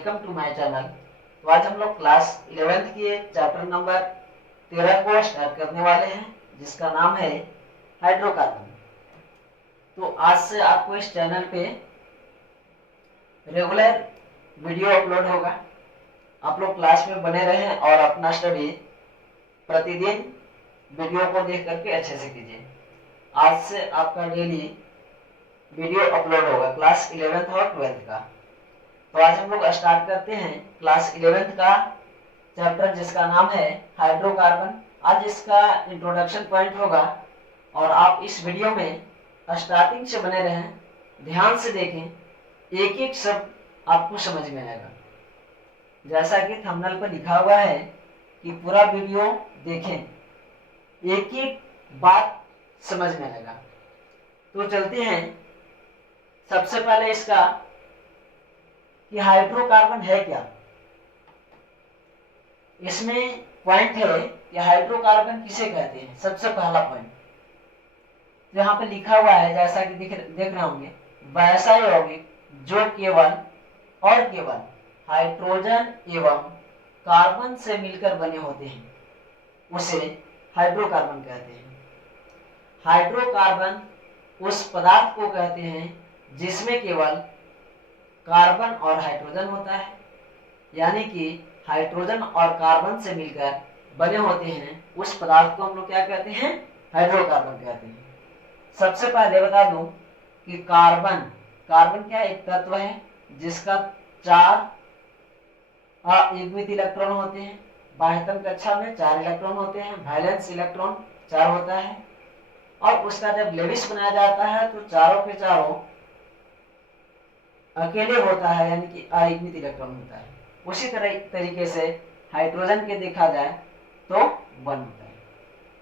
Welcome to my channel. तो आज हम लोग क्लास 11th के चैप्टर नंबर 13 को स्टार्ट करने वाले हैं, जिसका नाम है हाइड्रोकार्बन। तो आज से आपको इस चैनल पे रेगुलर वीडियो अपलोड होगा। आप लोग क्लास में बने रहें और अपना स्टडी प्रतिदिन वीडियो को देख करके अच्छे से कीजिए। आज से आपका डेली वीडियो अपलोड होगा क्लास 11th और 12th का। तो आज हम लोग स्टार्ट करते हैं क्लास 11th का चैप्टर, जिसका नाम है हाइड्रोकार्बन। आज इसका इंट्रोडक्शन पॉइंट होगा और आप इस वीडियो में स्टार्टिंग से बने रहें, ध्यान से देखें, एक एक शब्द आपको समझ में आएगा। जैसा कि थंबनेल पर लिखा हुआ है कि पूरा वीडियो देखें, एक एक बात समझ में आएगा। तो चलते हैं। सबसे पहले इसका कि हाइड्रोकार्बन है क्या, इसमें पॉइंट है कि हाइड्रोकार्बन किसे कहते हैं। सबसे पहला पॉइंट यहाँ पे लिखा हुआ है, जैसा कि देख रहे होंगे, वैसा यौगिक जो केवल और केवल हाइड्रोजन एवं कार्बन से मिलकर बने होते हैं, उसे हाइड्रोकार्बन कहते हैं। हाइड्रोकार्बन उस पदार्थ को कहते हैं जिसमें केवल कार्बन और हाइड्रोजन होता है, यानी कि हाइड्रोजन और कार्बन से मिलकर बने होते हैं, उस पदार्थ को हम लोग क्या कहते हैं, हाइड्रोकार्बन कहते हैं। सबसे पहले बता दूं कि कार्बन क्या एक तत्व है जिसका 4 युग्मित इलेक्ट्रॉन होते हैं। बाह्यतम कक्षा में 4 इलेक्ट्रॉन होते हैं, वैलेंस इलेक्ट्रॉन 4 होता है, और उसका जब लेविस बनाया जाता है तो चारों के चारों अकेले होता है, यानी कि अयुग्मित इलेक्ट्रॉन होता है। उसी तरीके से हाइड्रोजन के देखा जाए तो 1 होता है।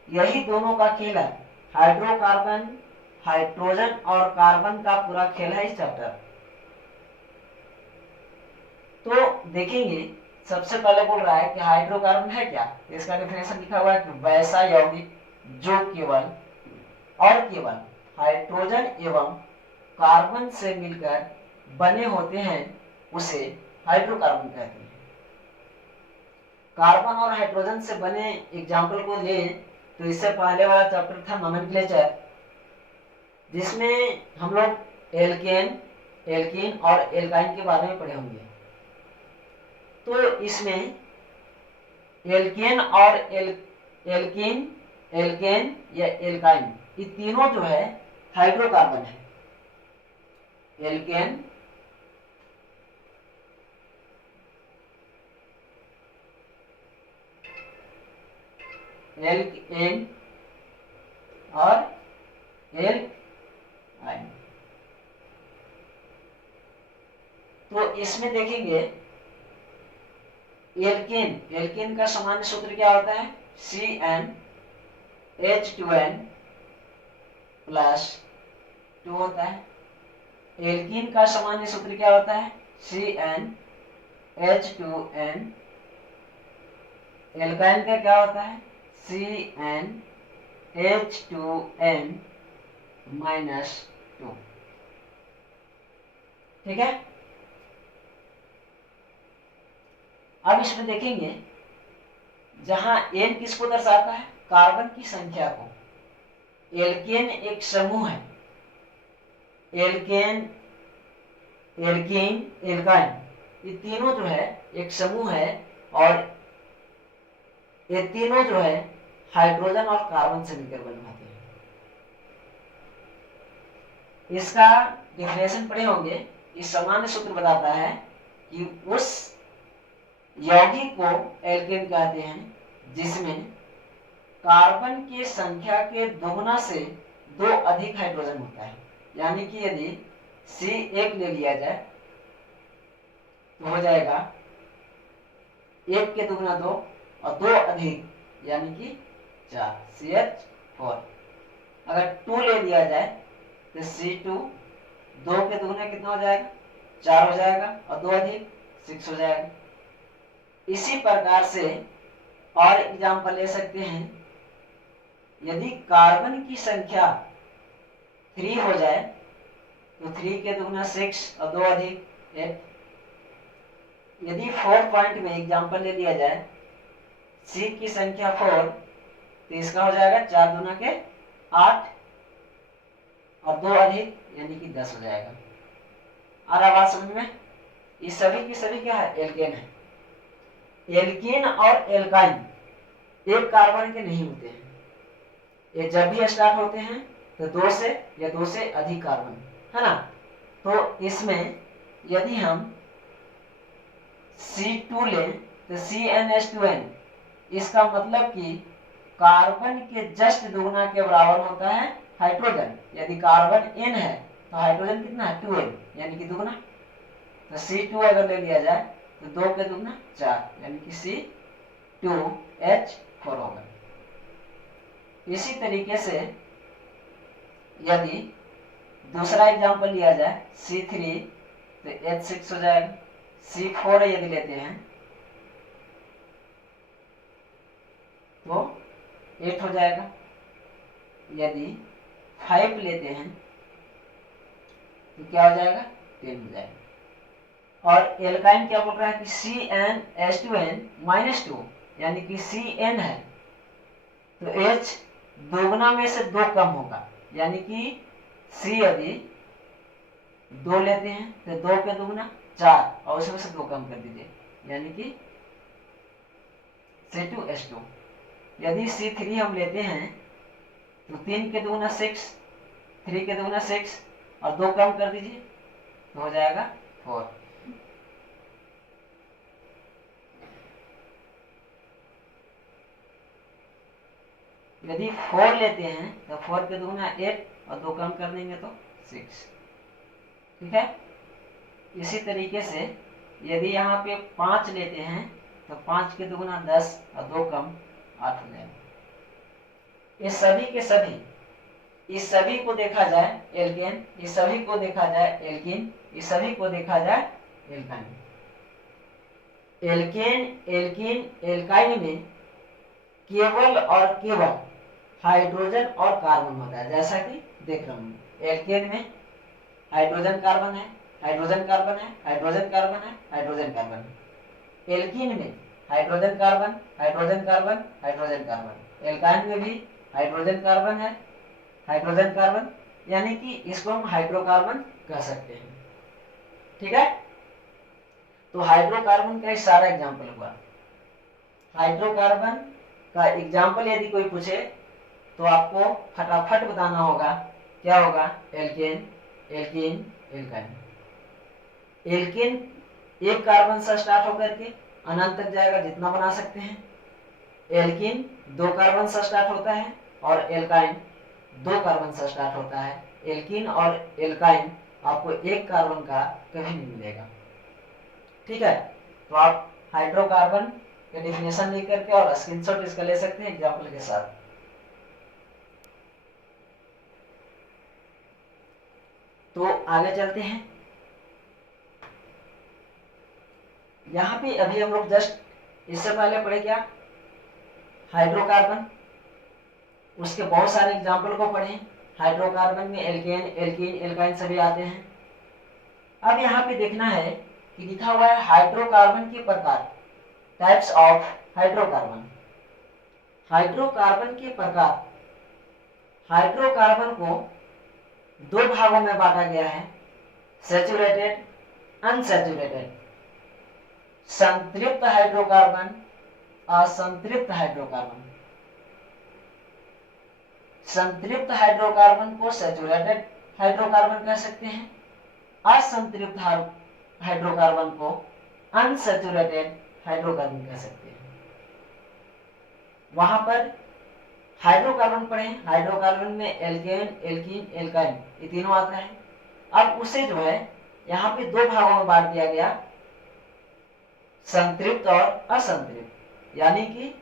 यही दोनों का खेल है। हाइड्रोकार्बन, हाइड्रोजन और कार्बन का पूरा खेल है इस चैप्टर। तो देखेंगे, सबसे पहले बोल रहा है कि हाइड्रोकार्बन है क्या। इसका डेफिनेशन लिखा हुआ है कि वैसा यौगिक जो केवल और केवल हाइड्रोजन एवं कार्बन से मिलकर बने होते हैं, उसे हाइड्रोकार्बन कहते हैं। कार्बन और हाइड्रोजन से बने एग्जाम्पल को ले तो इससे पहले वाला चैप्टर था नोमेनक्लेचर, जिसमें हम लोग एल्केन और एल्काइन के बारे में पढ़े होंगे। तो इसमें एल्केन और एल्केन या एल्काइन, ये तीनों जो है हाइड्रोकार्बन है। एल्केन, एल्केन और एल्काइन। तो इसमें देखेंगे एल्केन का सामान्य सूत्र क्या होता है, CnH2n + 2 होता है। एल्कीन का सामान्य सूत्र क्या होता है, CnH2n। एल्काइन का क्या होता है, CnH2n - 2। ठीक है। अब इसमें देखेंगे, जहां n किसको दर्शाता है, कार्बन की संख्या को। एल्केन एक समूह है, एल्केन, एल्काइन, ये तीनों जो है एक समूह है, और ये तीनों जो है हाइड्रोजन और कार्बन से मिलकर बने होते हैं। इसका डेफिनेशन पढ़े होंगे। इस सामान्य सूत्र बताता है कि उस यौगिक को एल्केन कहते हैं जिसमें कार्बन की संख्या के दोगुना से 2 अधिक हाइड्रोजन होता है। यानी कि यदि C1 ले लिया जाए तो हो जाएगा 1 के दुगुना 2 और 2 अधिक, यानी कि 4, CH4। अगर 2 ले लिया जाए तो C2, 2 के दुगुना कितना हो जाएगा, 4 हो जाएगा, और 2 अधिक 6 हो जाएगा। इसी प्रकार से और एग्जाम्पल ले सकते हैं। यदि कार्बन की संख्या 3 हो जाए तो 3 के दुगुना 6 और 2 अधिक 8, यदि 4 पॉइंट में एग्जांपल ले लिया जाए, C की संख्या 4, तो इसका हो जाएगा 4 दूना के 8 और 2 अधिक यानी कि 10 हो जाएगा। आ रहा बात समझ में? ये सभी की सभी क्या है? एल्केन है। एल्कीन और एल्काइन एक कार्बन के नहीं होते हैं। ये जब भी स्टार्ट होते हैं तो 2 से या 2 से अधिक कार्बन, है ना। तो इसमें यदि हम C2 लें तो CnH2n, इसका मतलब कि कार्बन के जस्ट दुगना के बराबर होता है हाइड्रोजन। यदि कार्बन n है तो हाइड्रोजन कितना है? 2n, यानी कि दुगना। तो C2 अगर ले लिया जाए तो 2 के दुगना 4, यानी कि C2H4 होगा। इसी तरीके से यदि दूसरा एग्जांपल लिया जाए C3 तो H6 हो जाएगा। C4 यदि लेते हैं तो 8 हो जाएगा। यदि 5 लेते हैं तो क्या हो जाएगा? 10 हो जाएगा। और एल्काइन क्या बोल रहा है कि CnH2n -2, यानी कि Cn है तो H दोगुना में से 2 कम होगा, यानी कि C यदि 2 लेते हैं तो 2 के दुगना 4 और उसमें से 2 कम कर दीजिए, यानी कि C2H2। यदि C3 हम लेते हैं तो 3 के दुगना 6, 3 के दुगना 6 और 2 कम कर दीजिए तो हो जाएगा 4। यदि 4 लेते हैं तो 4 के दुगना 8 और 2 कम कर देंगे तो 6। ठीक है। इसी तरीके से यदि यहाँ पे 5 लेते हैं तो 5 के दुगना 10 और 2 कम 8 हो जाएगा। ये सभी के सभी, इस सभी को देखा जाए एल्केन, इस सभी को देखा जाए एल्कीन, इस सभी को देखा जाए एल्काइन। एल्केन, एल्कीन, एल्काइन में केवल और केवल हाइड्रोजन और कार्बन होता है, जैसा कि देख रहा हूं। एल्केन में हाइड्रोजन कार्बन है, हाइड्रोजन कार्बन है, हाइड्रोजन कार्बन है, हाइड्रोजन कार्बन है। एल्कीन में hydrogen carbon, hydrogen carbon, hydrogen carbon. Alkyne में भी हाइड्रोजन कार्बन है, हाइड्रोजन कार्बन, यानी कि इसको हम हाइड्रोकार्बन कह सकते हैं। ठीक है। तो हाइड्रोकार्बन का सारा एग्जांपल हुआ। हाइड्रोकार्बन का एग्जांपल यदि कोई पूछे तो आपको फटाफट बताना होगा, क्या होगा? Alkane, alkene, alkyne. एल्केन एक कार्बन से स्टार्ट होकर के अनंत तक जाएगा, जितना बना सकते हैं। एल्कीन 2 कार्बन से स्टार्ट होता है और एल्काइन 2 कार्बन से स्टार्ट होता है। एल्कीन और एल्काइन आपको एक कार्बन का कभी नहीं मिलेगा। ठीक है। तो आप हाइड्रोकार्बन का डेफिनेशन लिख करके और स्क्रीनशॉट इसका ले सकते हैं एग्जांपल के साथ। तो आगे चलते हैं। यहाँ पे अभी हम लोग जस्ट इससे पहले पढ़े क्या? हाइड्रोकार्बन, उसके बहुत सारे एग्जांपल को पढ़े। हाइड्रोकार्बन में एल्केन, एल्कीन, एल्काइन सभी आते हैं। अब यहाँ पे देखना है कि लिखा हुआ है हाइड्रोकार्बन के प्रकार, टाइप्स ऑफ हाइड्रोकार्बन। हाइड्रोकार्बन के प्रकार, हाइड्रोकार्बन को 2 भागों में बांटा गया है, सैचुरेटेड, अनसैचुरेटेड। संतृप्त हाइड्रोकार्बन, असंतृप्त हाइड्रोकार्बन। संतृप्त हाइड्रोकार्बन को सैचुरेटेड हाइड्रोकार्बन कह सकते हैं, असंतृप्त हाइड्रोकार्बन को अनसैचुरेटेड हाइड्रोकार्बन कह सकते हैं। वहां पर हाइड्रोकार्बन पढ़े, हाइड्रोकार्बन में एल्केन, एल्कीन, एल्काइन ये तीनों आता है। अब उसे जो है यहाँ पे 2 भागों में बांट दिया गया, संतृप्त और असंतृप्त, यानी कि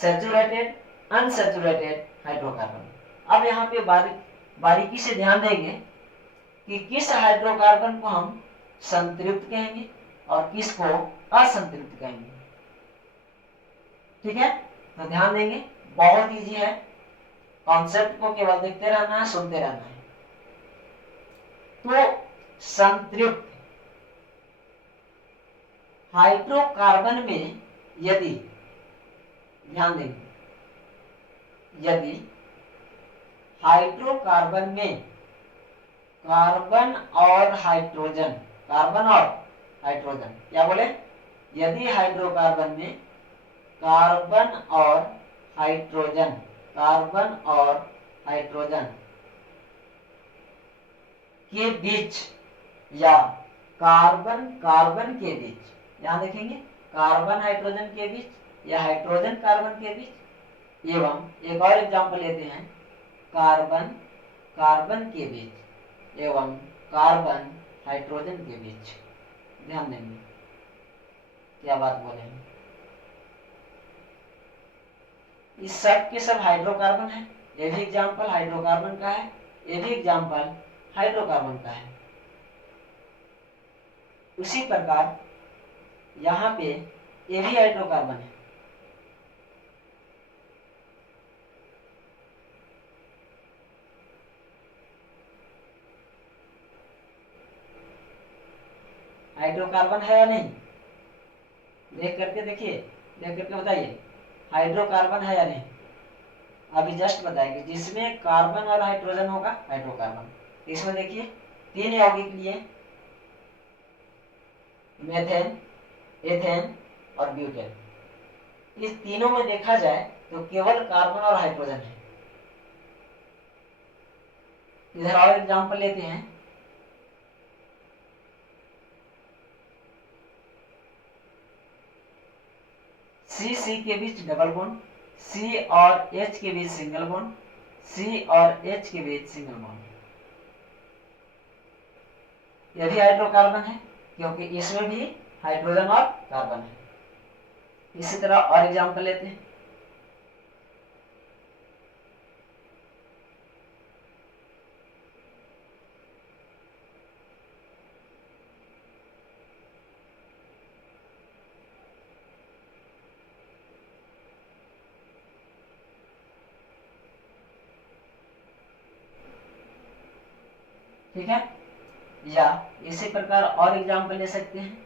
सैचुरेटेड, अनसैचुरेटेड हाइड्रोकार्बन। अब यहाँ पे बारीकी से ध्यान देंगे कि किस हाइड्रोकार्बन को हम संतृप्त कहेंगे और किसको असंतृप्त कहेंगे। ठीक है। तो ध्यान देंगे, बहुत इजी है, कॉन्सेप्ट को केवल देखते रहना है, सुनते रहना है। तो संतृप्त हाइड्रोकार्बन में यदि, ध्यान देंगे, यदि हाइड्रोकार्बन में कार्बन और हाइड्रोजन, कार्बन और हाइड्रोजन, क्या बोले, यदि हाइड्रोकार्बन में कार्बन और हाइड्रोजन, कार्बन और हाइड्रोजन के बीच या कार्बन कार्बन के बीच, यहां देखेंगे कार्बन हाइड्रोजन के बीच या हाइड्रोजन कार्बन के बीच, एवं एक और एग्जांपल लेते हैं, कार्बन कार्बन के बीच एवं कार्बन हाइड्रोजन के बीच। ध्यान देंगे क्या बात बोले हैं, इस सब के सब हाइड्रोकार्बन है, ये भी एग्जांपल हाइड्रोकार्बन का है, ये भी एग्जांपल हाइड्रोकार्बन का है। उसी प्रकार यहाँ पे ये भी हाइड्रोकार्बन है, हाइड्रोकार्बन है या नहीं, देख करके देखिए, देख करके बताइए हाइड्रोकार्बन है या नहीं। अभी जस्ट बताएंगे, जिसमें कार्बन और हाइड्रोजन होगा हाइड्रोकार्बन। इसमें देखिए 3 यौगिक लिए, मेथेन, एथेन और ब्यूटेन। इस तीनों में देखा जाए तो केवल कार्बन और हाइड्रोजन है। इधर और एग्जांपल लेते हैं, सी सी के बीच डबल बॉन्ड, सी और एच के बीच सिंगल बॉन्ड, सी और एच के बीच सिंगल बॉन्ड। यह भी हाइड्रोकार्बन है क्योंकि इसमें भी हाइड्रोजन और कार्बन है। इसी तरह और एग्जांपल लेते हैं, ठीक है, या इसी प्रकार और एग्जांपल ले सकते हैं,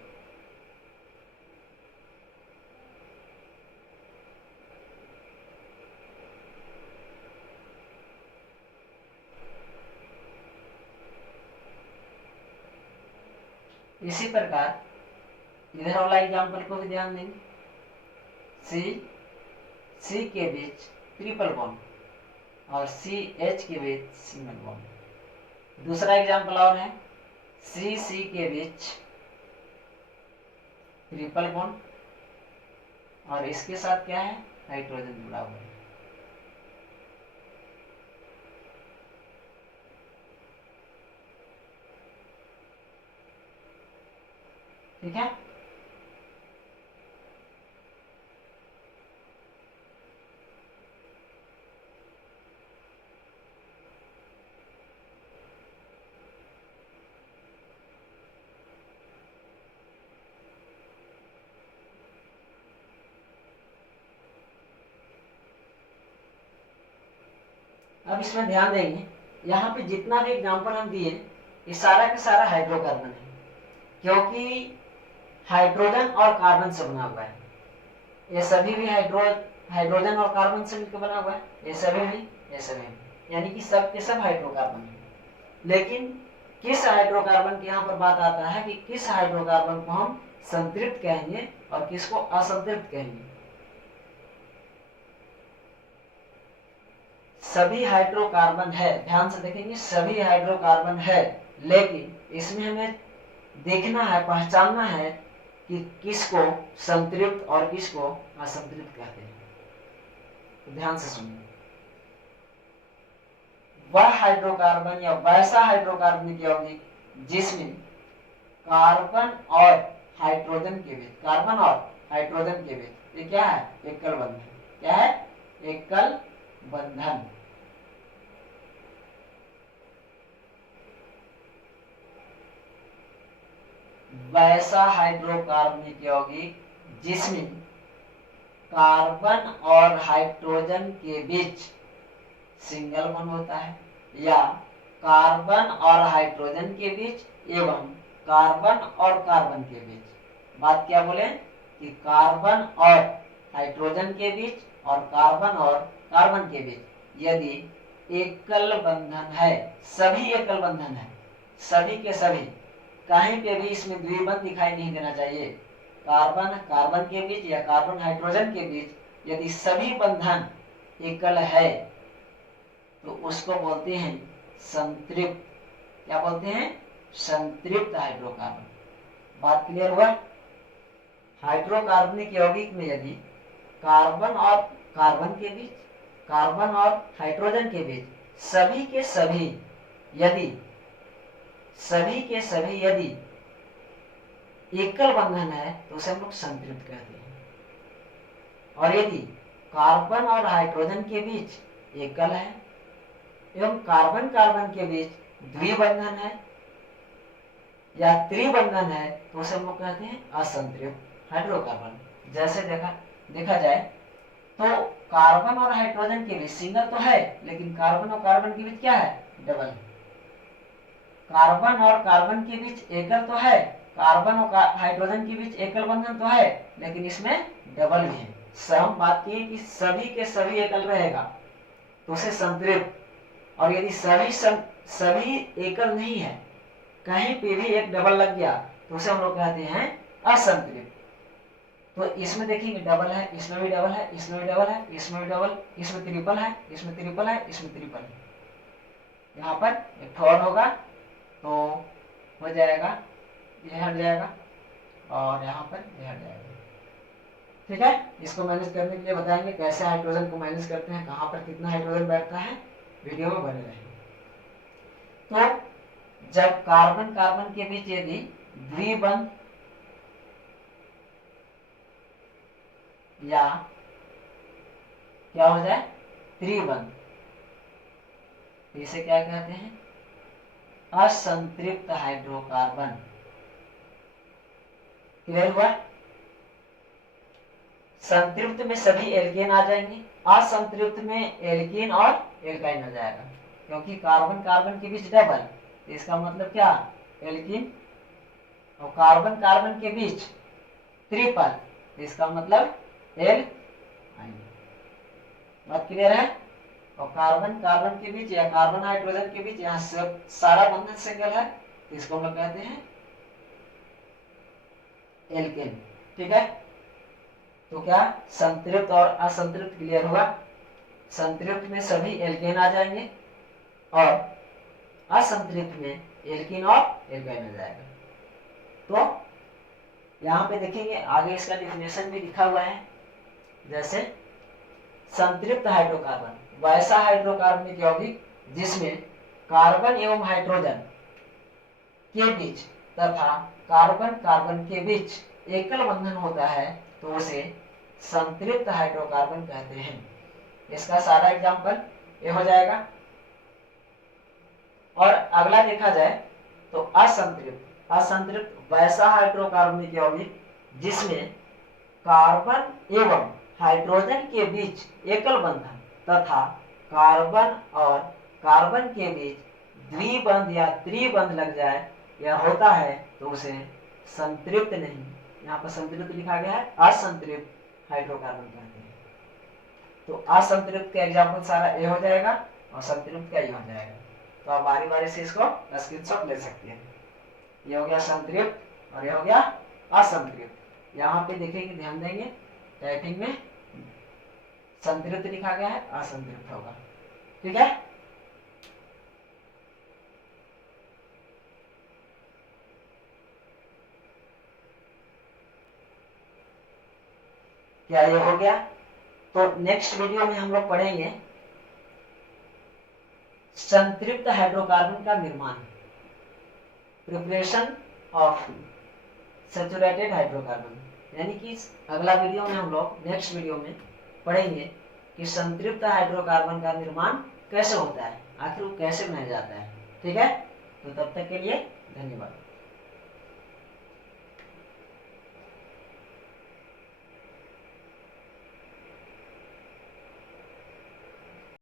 इसी प्रकार इधर वाला एग्जांपल को भी ध्यान देंगे, सी सी के बीच ट्रिपल बॉन्ड और सी एच के बीच सिंगल बॉन्ड। दूसरा एग्जांपल और है, सी सी के बीच ट्रिपल बॉन्ड और इसके साथ क्या है, हाइड्रोजन जुड़ा हुआ है। ठीक है, अब इसमें ध्यान देंगे, यहाँ पे जितना भी एग्जांपल हम दिए ये सारा का सारा हाइड्रोकार्बन है, क्योंकि हाइड्रोजन और कार्बन से बना हुआ है। ये सभी भी हाइड्रोजन और कार्बन से मिलकर बना हुआ है, ये सभी भी, यानी कि सब के सब हाइड्रोकार्बन है। लेकिन किस हाइड्रोकार्बन की यहाँ पर बात आता है कि किस हाइड्रोकार्बन को हम संतृप्त कहेंगे और किसको असंतृप्त कहेंगे। सभी हाइड्रोकार्बन है, ध्यान से देखेंगे, सभी हाइड्रोकार्बन है, लेकिन इसमें हमें देखना है, पहचानना है कि किसको संतृप्त और किसको असंतृप्त कहते हैं। तो ध्यान से सुनिए, वह हाइड्रोकार्बन या वैसा हाइड्रोकार्बनिक यौगिक जिसमें कार्बन और हाइड्रोजन के बीच, कार्बन और हाइड्रोजन के बीच ये क्या है, एकल बंधन। क्या है, एकल बंधन। वैसा हाइड्रोकार्बनिक यौगिक जिसमें कार्बन और हाइड्रोजन के बीच सिंगल बॉन्ड होता है या कार्बन और हाइड्रोजन के बीच एवं कार्बन और कार्बन के बीच बात क्या बोले कि कार्बन और हाइड्रोजन के बीच और कार्बन और कार्बन के बीच यदि एकल बंधन है, सभी एकल बंधन है, सभी के सभी, कहीं पे भी इसमें द्विबंध दिखाई नहीं देना चाहिए। कार्बन कार्बन के बीच या कार्बन हाइड्रोजन के बीच यदि सभी बंधन एकल है तो उसको बोलते हैं संतृप्त। क्या बोलते हैं? संतृप्त हाइड्रोकार्बन। बात क्लियर हुआ? हाइड्रोकार्बनिक यौगिक में यदि कार्बन और कार्बन के बीच, कार्बन और हाइड्रोजन के बीच सभी के सभी यदि एकल बंधन है तो उसे हम लोग संतृप्त कहते हैं। और यदि कार्बन और हाइड्रोजन के बीच एकल है एवं कार्बन कार्बन के बीच द्विबंधन है या त्रिबंधन है तो उसे हम लोग कहते हैं असंतृप्त हाइड्रोकार्बन। जैसे देखा जाए तो कार्बन और हाइड्रोजन के बीच सिंगल तो है, लेकिन कार्बन और कार्बन के बीच क्या है? डबल है। कार्बन और कार्बन के बीच एकल तो है, कार्बन और हाइड्रोजन के बीच एकल बंधन तो है, लेकिन इसमें डबल भी है। हम बात किए कि सभी के सभी एकल रहेगा तो उसे संतृप्त, और यदि सभी एकल नहीं है, कहीं पे भी एक डबल लग गया तो उसे हम लोग कहते हैं असंतृप्त। तो इसमें देखेंगे डबल है, इसमें भी डबल है, इसमें भी डबल है, इसमें भी डबल, इसमें ट्रिपल है, इसमें ट्रिपल है, इसमें ट्रिपल है। यहाँ पर एक और होगा तो हो जाएगा, ये हट जाएगा और यहाँ पर ये हट जाएगा। ठीक है, इसको मैनेज करने के लिए बताएंगे कैसे हाइड्रोजन को मैनेज करते हैं, कहाँ पर कितना हाइड्रोजन बैठता है, वीडियो में बने रहेंगे। तो जब कार्बन कार्बन के बीच यदि द्विबंध या क्या हो जाए त्रिबंध, इसे क्या कहते हैं? असंतृप्त हाइड्रोकार्बन। क्लियर हुआ? संतृप्त में सभी एल्केन आ जाएंगे, असंतृप्त में एल्केन और एल्काइन आ जाएगा, क्योंकि कार्बन कार्बन के बीच डबल, इसका मतलब क्या? एल्कीन। और कार्बन कार्बन के बीच ट्रिपल, इसका मतलब एल। बात क्लियर है? और कार्बन कार्बन के बीच या कार्बन हाइड्रोजन के बीच यहाँ सब सारा बंधन सिंगल है, तो इसको हम लोग कहते हैं एल्केन। ठीक है, तो क्या संतृप्त और असंतृप्त क्लियर हुआ? संतृप्त में सभी एल्केन आ जाएंगे और असंतृप्त में एल्कीन और एल्काइन आ जाएगा। तो यहाँ पे देखेंगे आगे इसका डिफिनेशन भी लिखा हुआ है। जैसे संतृप्त हाइड्रोकार्बन वैसा हाइड्रोकार्बनिक यौगिक जिसमें कार्बन एवं हाइड्रोजन के बीच तथा कार्बन कार्बन के बीच एकल बंधन होता है तो उसे संतृप्त हाइड्रोकार्बन कहते हैं। इसका सारा एग्जांपल ये हो जाएगा। और अगला देखा जाए तो असंतृप्त वैसा हाइड्रोकार्बनिक यौगिक जिसमें कार्बन एवं हाइड्रोजन के बीच एकल बंधन तथा कार्बन और कार्बन के बीच द्विबंध या त्रिबंध लग जाए या होता है तो उसे संतृप्त नहीं, यहाँ पर संतृप्त लिखा गया है, असंतृप्त हाइड्रोकार्बन कहते हैं। तो असंतृप्त का एग्जाम्पल सारा ये हो जाएगा और संतृप्त का ये हो जाएगा। तो आप बारी बारी से इसको स्क्रीनशॉट ले सकते हैं। ये हो गया संतृप्त और ये हो गया असंतृप्त। यहाँ पे देखेंगे, ध्यान देंगे, टाइपिंग में संतृप्त लिखा गया है, असंतृप्त होगा। ठीक है, क्या ये हो गया? तो नेक्स्ट वीडियो में हम लोग पढ़ेंगे संतृप्त हाइड्रोकार्बन का निर्माण, प्रिपरेशन ऑफ सैचुरेटेड हाइड्रोकार्बन। यानी कि अगला वीडियो में हम लोग नेक्स्ट वीडियो में पढ़ेंगे कि संतृप्त हाइड्रोकार्बन का निर्माण कैसे होता है, आखिर वो कैसे बनाया जाता है। ठीक है, तो तब तक के लिए धन्यवाद।